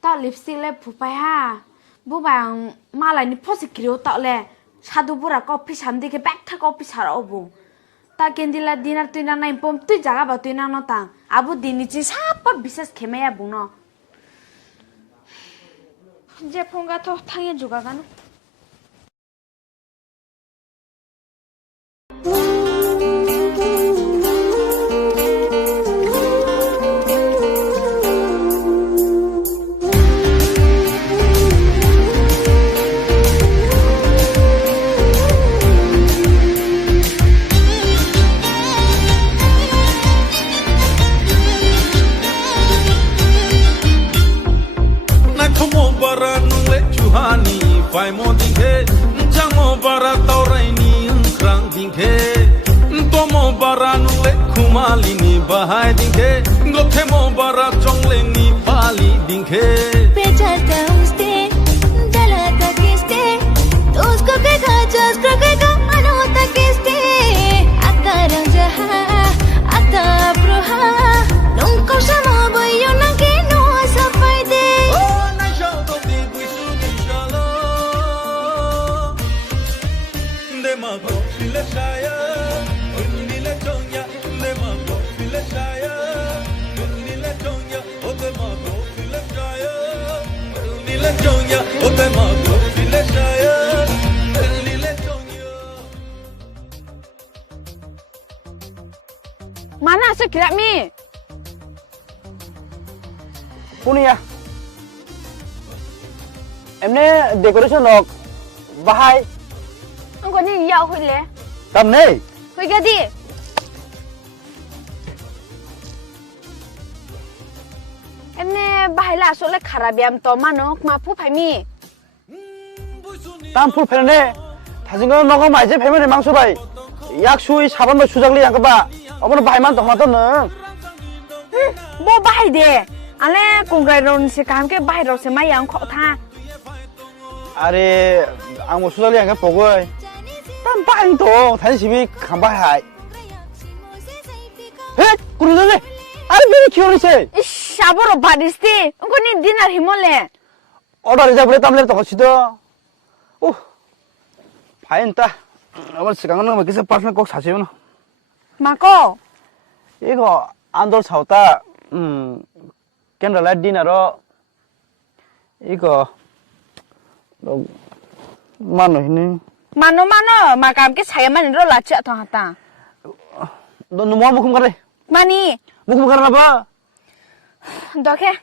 tao lipstick le phụ phải ha bố bạn mà lại nít post kiểu tao le 사도 보라 커피 잠들게 빽타 커피 잘 어부 ता केंदिला दिनार तुइना नाइ पम तुइ जागा बा तुइना न ता आबु दिनिची सापा विशेष खेमेया बुन जे फोंगा तो थांगे जुगा गानो Vai mo dinge, jang mo bara taurai ni krang dinge, to mo bara nule kumali ni bahai dinge, gothe mo bara chongle ni pali dinge. Pecha tauste, dala takiste, usko bega just pragega anota kiste, akarang jaha, ata proha, nungko sama boyo nage no sapai de. Oh, na shao to di bisu di shala. Ma go file shaya, unni le chonya, le ma go file shaya, unni le chonya, o te ma go file shaya, unni le chonya, o te ma go file shaya, unni le chonya. Mana sekira mi? Punya. Emne decoration log bahai. Ang ko ni yaw hui le. Tam nei. Hui ga di. Emne bahai la so le kharabiam to manok ma pu phai mi. Tam full phene. 다진 거 너가 마이제 패면에 망쳐 봐이. 약수이 사번도 수작리 양가 봐. 어머는 바이만 동마도는. Bo bahai de. Ale kongrai ron se kam ke bahai ro se ma yang kho tha. 아래 아무 수작리 양가 보고. 땀 빠잉도 단심이 간바하이. 에? 그러네. 아래 왜 키워리세? Ish aboro badiste. Ang ko ni dinar himole. 어다리 잡으래 땀내 또 같이도. 오. 바인다. 어머 시간은 뭐 계속 빠르면 꼭 사시오나. Mako. 이거 안돌 사왔다. 캔들라이트 디너로 이거 너 만원 있니? Mano ma kam ke saya man ro la cha thong hata. 너 너무 먹으면 가래. Mani. 먹으면 가라 봐. Dokhe.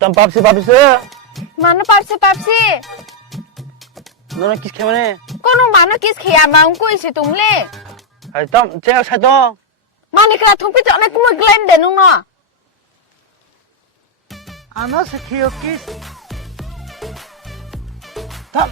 땀 밥시. Mano papsi. 너는 키스 캐만해. Kono mano kis khia ma ko isi tungle. 아이 땀 제가 사도. Mani kra thong pe chok na ku glem de nung no. 아나 스키오 키스. 땀